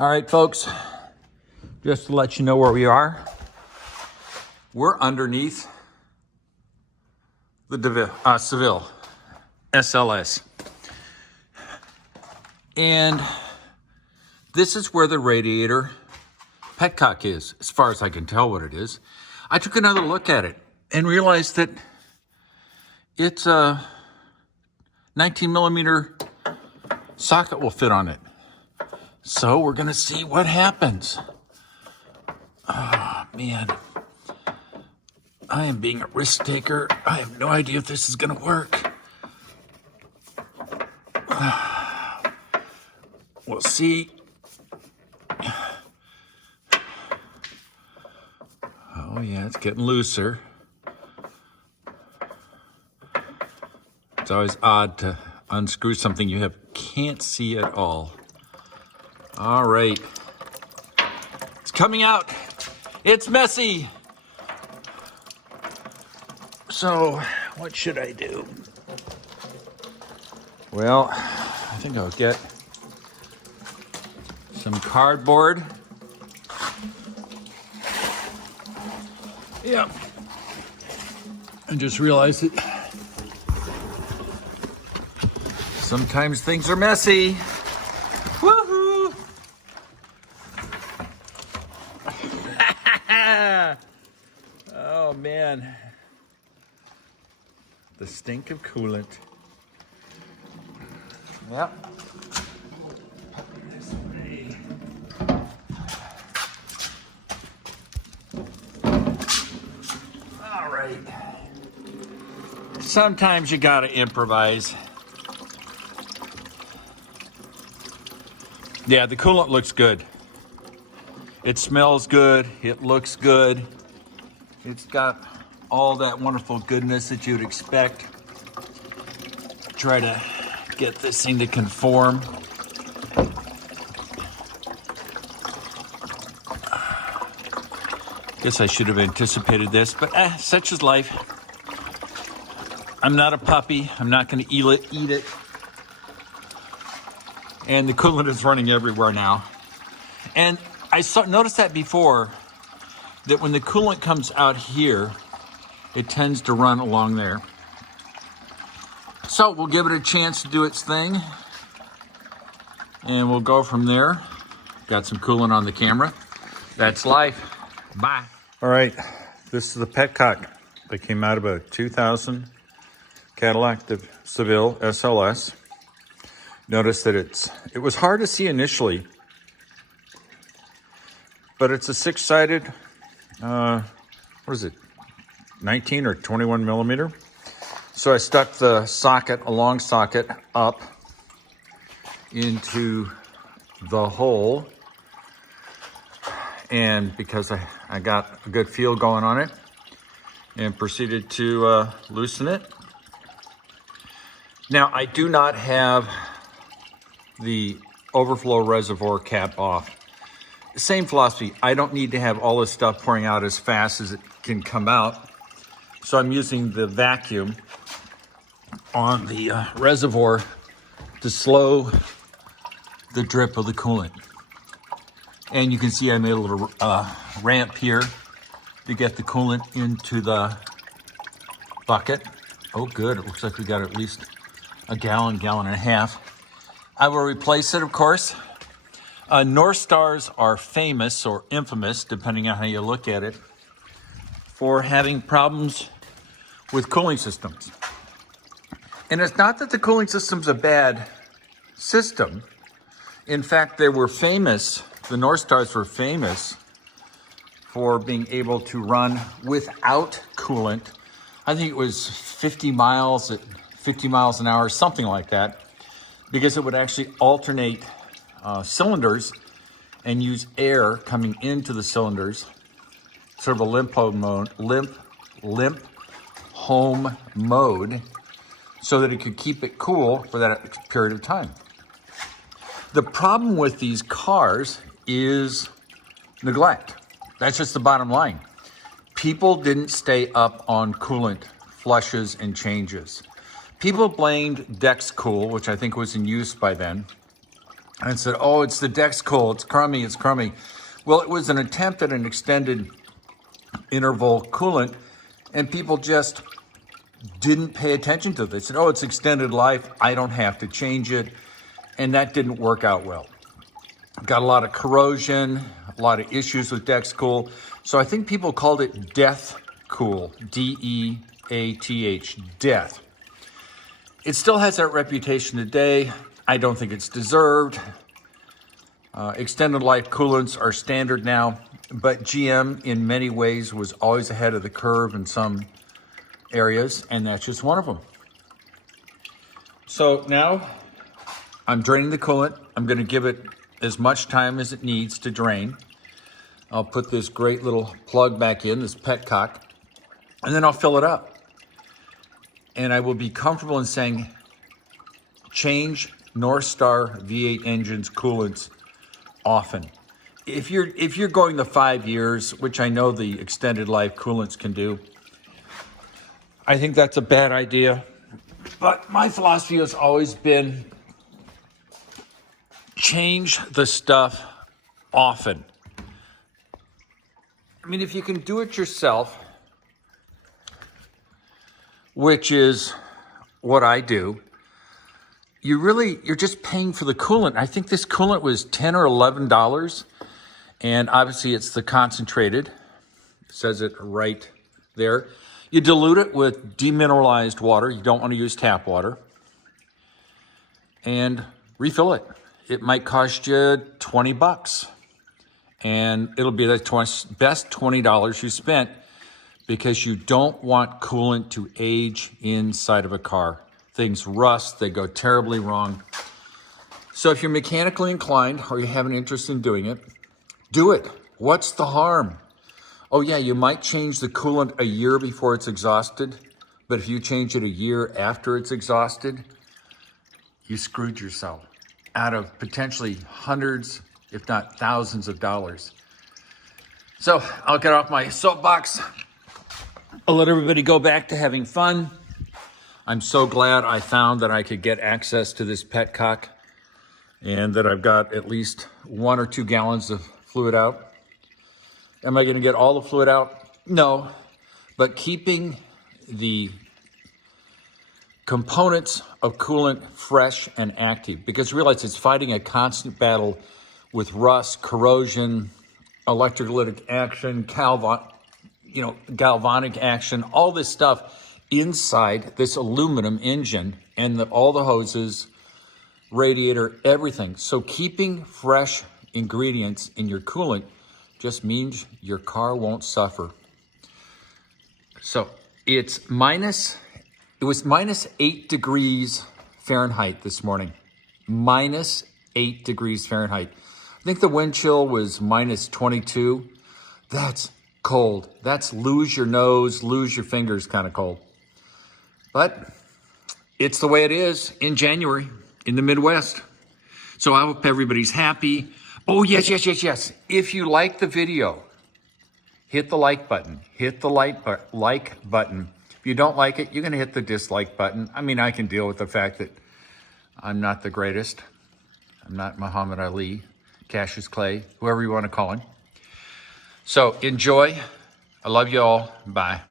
All right, folks, just to let you know where we are, we're underneath the Seville SLS. And this is where the radiator petcock is, as far as I can tell what it is. I took another look at it and realized that it's a 19 millimeter socket will fit on it. So we're gonna see what happens. Oh man, I am being a risk taker. I have no idea if this is gonna work. We'll see. Oh yeah, it's getting looser. It's always odd to unscrew something you can't see at all. All right, it's coming out. It's messy. So what should I do? Well, I think I'll get some cardboard. Yep. And just realize that sometimes things are messy. Woohoo! Oh man. The stink of coolant. Yep. This way. All right. Sometimes you gotta improvise. Yeah, the coolant looks good. It smells good. It looks good. It's got all that wonderful goodness that you'd expect. Try to get this thing to conform. Guess I should have anticipated this, but such is life. I'm not a puppy. I'm not going to eat it. And the coolant is running everywhere now. And I noticed that before, that when the coolant comes out here, it tends to run along there. So we'll give it a chance to do its thing. And we'll go from there. Got some coolant on the camera. That's life. Bye. All right, this is the petcock that came out of a 2000 Cadillac Seville SLS. Notice that it was hard to see initially, but it's a 6-sided, what is it, 19 or 21 millimeter. So I stuck the socket, a long socket, up into the hole. And because I got a good feel going on it, and proceeded to loosen it. Now, I do not have the overflow reservoir cap off. Same philosophy. I don't need to have all this stuff pouring out as fast as it can come out. So I'm using the vacuum on the reservoir to slow the drip of the coolant. And you can see I made a little ramp here to get the coolant into the bucket. Oh, good. It looks like we got at least a gallon and a half. I will replace it, of course. North Stars are famous or infamous, depending on how you look at it, for having problems with cooling systems. And it's not that the cooling system's a bad system. In fact, they were famous. The North Stars were famous for being able to run without coolant. I think it was 50 miles an hour, something like that, because it would actually alternate cylinders and use air coming into the cylinders, sort of a limp home mode, so that it could keep it cool for that period of time. The problem with these cars is neglect. That's just the bottom line. People didn't stay up on coolant flushes and changes. People blamed Dex Cool, which I think was in use by then, and said, oh, it's the deck's cool, it's crummy, it's crummy. Well, it was an attempt at an extended interval coolant, and people just didn't pay attention to this. They said, oh, it's extended life, I don't have to change it. And that didn't work out well. Got a lot of corrosion, a lot of issues with Dexcool. So I think people called it Death Cool, D-E-A-T-H, Death. It still has that reputation today. I don't think it's deserved. Extended life coolants are standard now, but GM in many ways was always ahead of the curve in some areas, and that's just one of them. So now I'm draining the coolant. I'm gonna give it as much time as it needs to drain. I'll put this great little plug back in, this petcock, and then I'll fill it up. And I will be comfortable in saying, change North Star V8 engines coolants often. If you're going the 5 years, which I know the extended life coolants can do, I think that's a bad idea. But my philosophy has always been change the stuff often. I mean, if you can do it yourself, which is what I do, you're just paying for the coolant. I think this coolant was $10 or $11, and obviously it's the concentrated. It says it right there. You dilute it with demineralized water. You don't want to use tap water. And refill it. It might cost you 20 bucks. And it'll be the best $20 you spent, because you don't want coolant to age inside of a car. Things rust, they go terribly wrong. So if you're mechanically inclined or you have an interest in doing it, do it. What's the harm? Oh yeah, you might change the coolant a year before it's exhausted, but if you change it a year after it's exhausted, you screwed yourself out of potentially hundreds, if not thousands of dollars. So I'll get off my soapbox. I'll let everybody go back to having fun. I'm so glad I found that I could get access to this petcock and that I've got at least 1 or 2 gallons of fluid out. Am I gonna get all the fluid out? No, but keeping the components of coolant fresh and active, because realize it's fighting a constant battle with rust, corrosion, electrolytic action, galvanic action, all this stuff inside this aluminum engine, and all the hoses, radiator, everything. So keeping fresh ingredients in your coolant just means your car won't suffer. So it was minus 8 degrees Fahrenheit this morning. Minus 8 degrees Fahrenheit. I think the wind chill was minus 22. That's cold. That's lose your nose, lose your fingers kind of cold. But it's the way it is in January in the Midwest. So I hope everybody's happy. Oh, yes. If you like the video, hit the like button. Hit the like button. If you don't like it, you're going to hit the dislike button. I mean, I can deal with the fact that I'm not the greatest. I'm not Muhammad Ali, Cassius Clay, whoever you want to call him. So enjoy. I love you all. Bye.